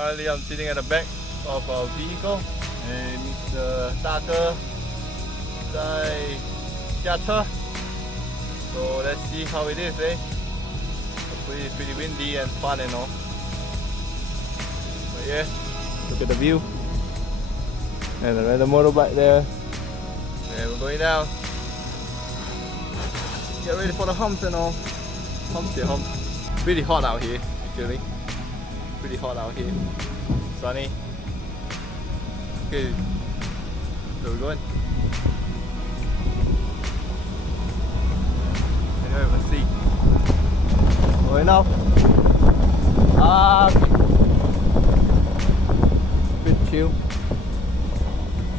Currently I'm sitting at the back of our vehicle and Mr. 大哥在驾车. So let's see how it is, eh? Hopefully it's pretty windy and fun and all. But yeah, look at the view. And another motorbike there. And we're going down. Get ready for the humps and all. Humps. Pretty hot out here actually. Pretty hot out here. Sunny. Okay. So we're going. Anyway, let's see. Going up. Okay. Pretty chill.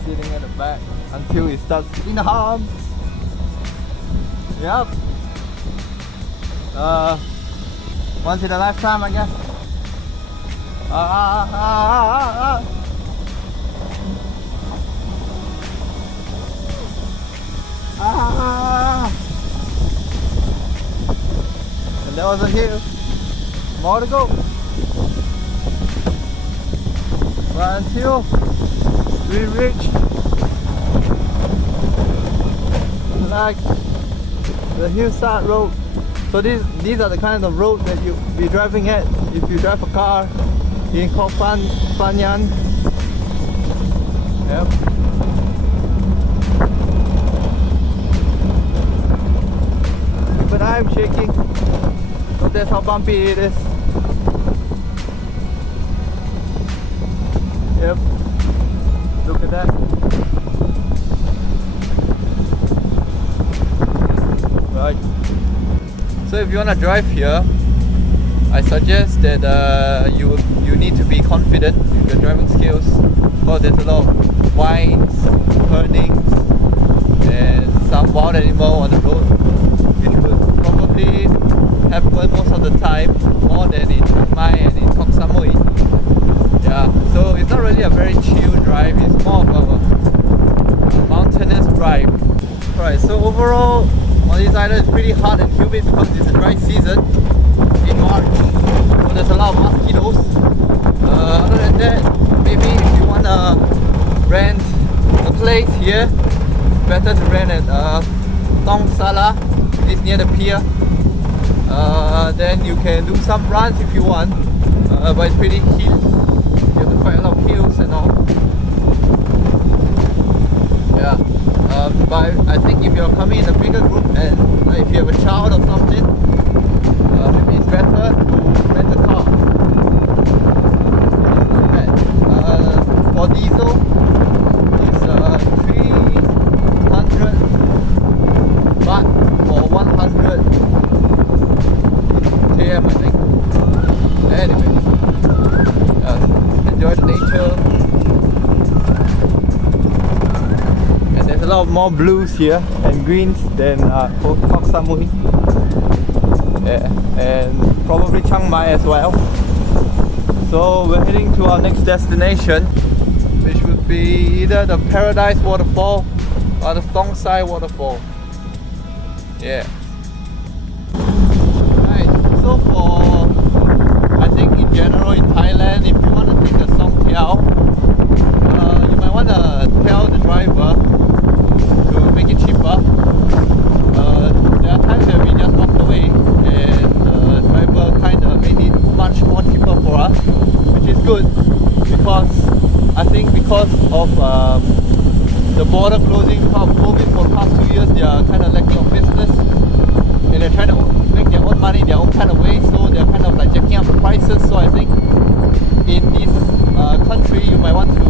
Sitting at the back until it starts hitting the humps. Yep. Once in a lifetime, I guess. And that was a hill. More to go. Right until we reach like the hillside road. So these are the kind of roads that you'll be driving at if you drive a car in Koh Phangan. Yep. But I'm shaking, so that's how bumpy it is. Yep. Look at that. Right. So if you want to drive here, I suggest that you need to be confident with your driving skills, because there's a lot of winds, turnings, and some wild animal on the road, which would probably happen most of the time, more than in Chiang Mai and in Koh Samui. Yeah, so it's not really a very chill drive, it's more of a mountainous drive. Alright, so overall on this island it's pretty hot and humid because it's a dry season in March, so there's a lot of mosquitoes. Other than that, maybe if you wanna rent a place here, better to rent at Tong Sala, it's near the pier. Then you can do some runs if you want, but it's pretty hilly. You have to find a lot of hills and all. Yeah, but I think if you're coming in a bigger group and if you have a child or something, maybe it's better to rent a car. It's not bad. For diesel, it's 300 baht for 100 km, I think. Anyway, enjoy the nature. And there's a lot more blues here and greens than Koh Samui. Yeah, and probably Chiang Mai as well. So we're heading to our next destination, which would be either the Paradise Waterfall or the Thong Sai Waterfall. Yeah. Right, so for, I think in general in Thailand, if you want to take the Song Tiao, you might want to tell the driver to make it cheaper. There are times that we just walked away and the driver kind of made it much more cheaper for us, which is good, because I think because of the border closing because of COVID for the past 2 years, they are kind of lacking of business and they're trying to make their own money their own kind of way, so they're kind of like jacking up the prices. So I think in this country you might want to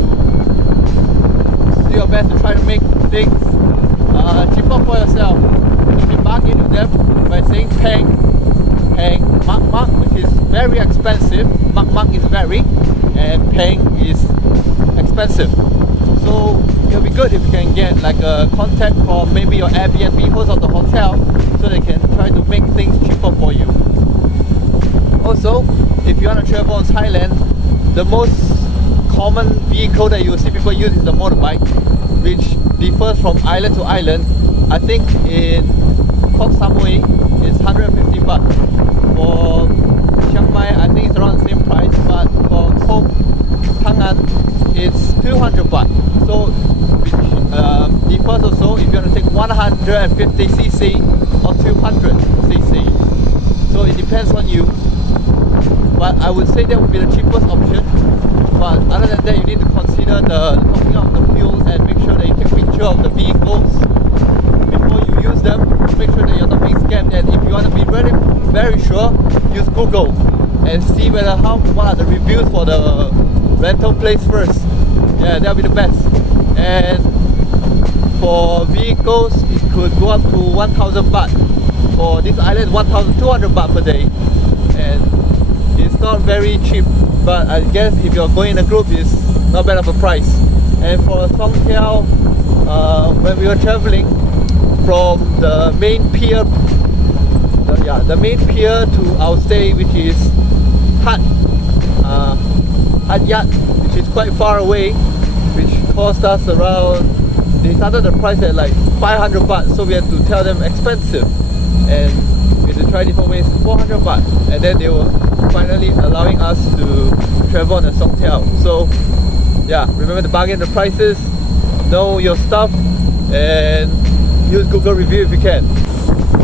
do your best to try to make things cheaper for yourself. So you can bargain with them by saying peng, mak, which is very expensive. Mak is very, and peng is expensive. So it'll be good if you can get like a contact from maybe your Airbnb host of the hotel, so they can try to make things cheaper for you. Also, if you want to travel in Thailand, the most common vehicle that you will see people use is the motorbike, which differs from island to island. I think in Koh Samui it's 150 baht. For Chiang Mai, I think it's around the same price, but for Koh 150cc or 200cc. So it depends on you. But I would say that would be the cheapest option. But other than that, you need to consider the topping out of the fuel and make sure that you take picture of the vehicles before you use them. Make sure that you're not being scammed. And if you want to be very sure, use Google and see what are the reviews for the rental place first. Yeah, that'll be the best. And for vehicles, it could go up to 1,000 baht. For this island, 1,200 baht per day. And it's not very cheap, but I guess if you're going in a group, it's not bad of a price. And for Songkhla, when we were traveling from the main pier, the main pier to our stay, which is Hat Yat, which is quite far away, which cost us around, they started the price at like 500 baht, so we had to tell them expensive, and we had to try different ways, 400 baht, and then they were finally allowing us to travel on a Songkhla. So yeah, remember to bargain the prices, know your stuff, and use Google review if you can.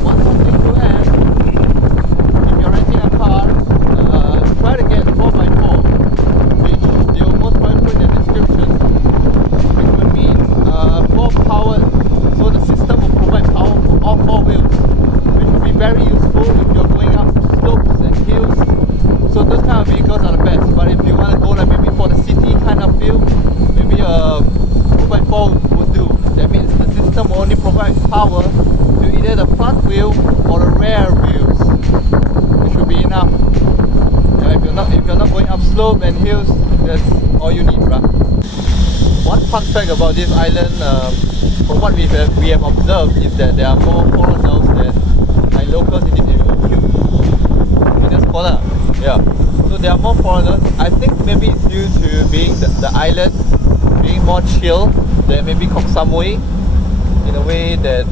One more thing to add, if you're renting a car, try to get 4x4, which they will most probably put in the description, which would mean 4 powered, so the system will provide power for all 4 wheels, which will be very useful if you're going up slopes and hills. So those kind of vehicles are the best. But if you want to go like maybe for the city kind of feel, maybe a 2x4 would do. That means the system will only provide power to either the front wheel or the rear wheels, which should be enough. Yeah, if you're not going up slope and hills, that's all you need, right? One fun fact about this island, from what we have observed, is that there are more foreigners than like locals in this area. In this corner, yeah. So there are more foreigners. I think maybe it's due to being the island being more chill than maybe Koh Samui, in a way that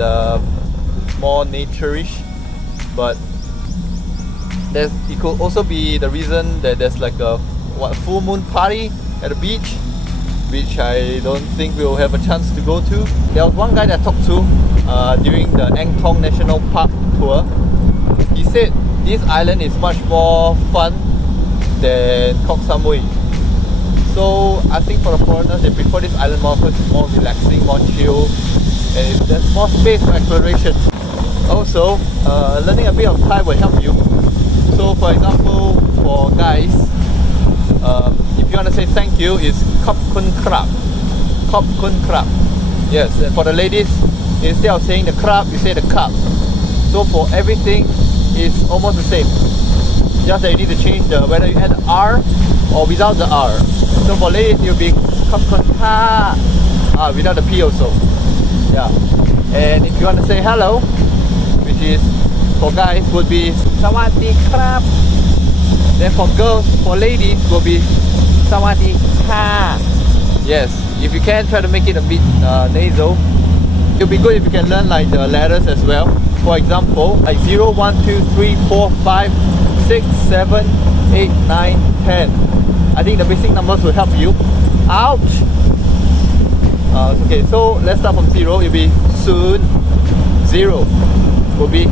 more nature-ish. But it could also be the reason that there's like a full moon party at the beach, which I don't think we'll have a chance to go to. There was one guy that I talked to during the Ang Thong National Park tour. He said this island is much more fun than Koh Samui. So I think for the foreigners, they prefer this island more because it's more relaxing, more chill, and there's more space for exploration. Also, learning a bit of Thai will help you. So for example, for guys, if you want to say thank you, is Khop Kun Krap. Khop Kun Krap. Yes, and for the ladies, instead of saying the krap, you say the cup. So for everything, it's almost the same. Just that you need to change whether you add the R or without the R. So for ladies, it will be Khop Kun Ka, without the P also. Yeah. And if you want to say hello, which is for guys would be Sawadee Krap. Then for girls, for ladies will be Sawadee Ka. Yes, if you can, try to make it a bit nasal. It'll be good if you can learn like the letters as well. For example, like 0, 1, 2, 3, 4, 5, 6, 7, 8, 9, 10. I think the basic numbers will help you. Ouch! Okay, so let's start from 0. It'll be soon. 0 will be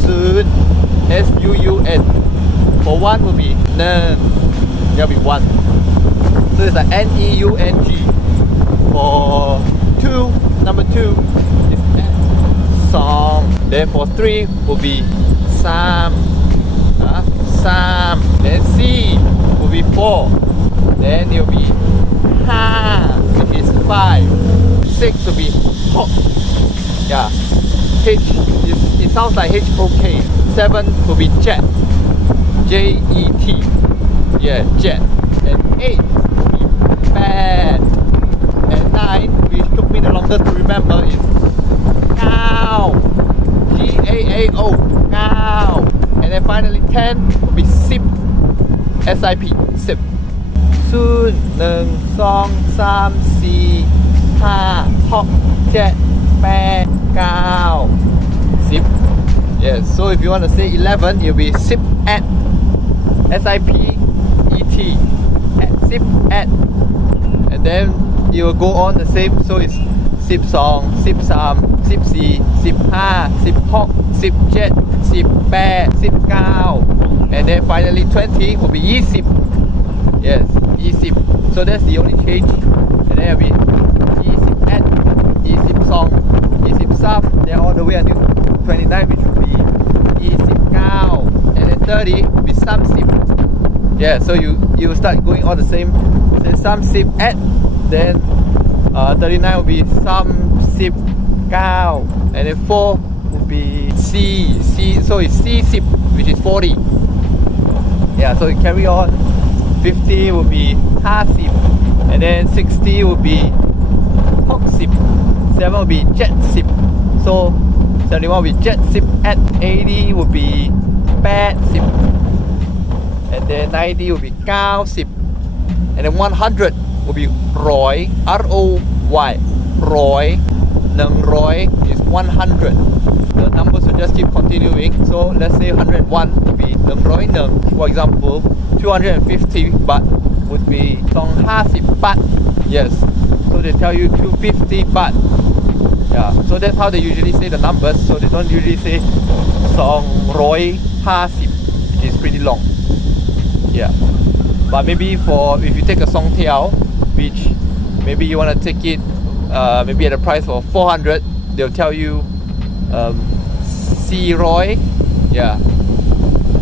soon. S-U-U-N. For 1 will be N. That'll be 1. So it's like N-E-U-N-G. For 2, number 2 is Song. Then for 3 will be Sam. Sam. Then C will be 4. Then it will be Ha, which is 5. 6 will be Hok. Yeah. H, it sounds like H-O-K. 7 will be Jet. J-E-T. Yeah, Jet. And 8 will be Bad. And 9, which took me the longest to remember, is Cow. G-A-A-O. Cow. And then finally 10 will be Sip. S-I-P. Sip. Soon 1, 2, 3, 4, 5, 6, 7, 8, 9, 10. Sip. Yes, so if you want to say 11, it'll be Sip at. S-I-P-E-T. Sip at. And then it will go on the same, so it's 12 13 14 15 16 17 18 19 and then finally 20 will be 20. Yes, 20. So that's the only change. And then it'll be 21 22 23 then all the way until 29, which will be 29, and then 30 will be 30. Yeah, so you start going all the same. So 31, then 39 will be 39, and then 4 will be C, so it's C10, which is 40. Yeah, so you carry on. 50 will be 50, and then 60 will be 60, 7 will be 70, so 71 will be 70, 80 will be 80, and then 90 will be 90, and then 100 will be 100, R-O-Y, 100 is 100. The numbers will just keep continuing. So let's say 101 would be 101. For example, 250 baht would be 250 baht. Yes, so they tell you 250 baht. Yeah, so that's how they usually say the numbers. So they don't usually say 250, which is pretty long. Yeah, but maybe if you take a song tiao, which maybe you want to take it maybe at a price of 400, they'll tell you 400. Yeah,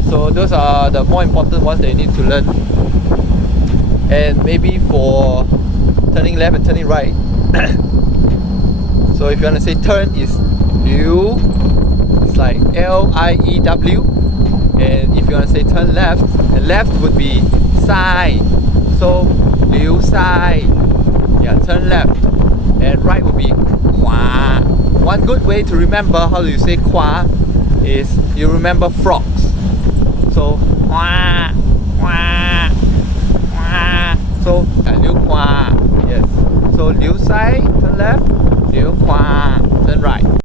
so those are the more important ones that you need to learn. And maybe for turning left and turning right, so if you want to say turn is liu, it's like L-I-E-W, and if you want to say turn left, and left would be sai, so liu sai. Yeah, turn left. And right would be kwa. One good way to remember how do you say kwa is you remember frogs. So kwa, kwa, kwa. So liu kwa. Yes. So liu sai turn left, liu kwa turn right.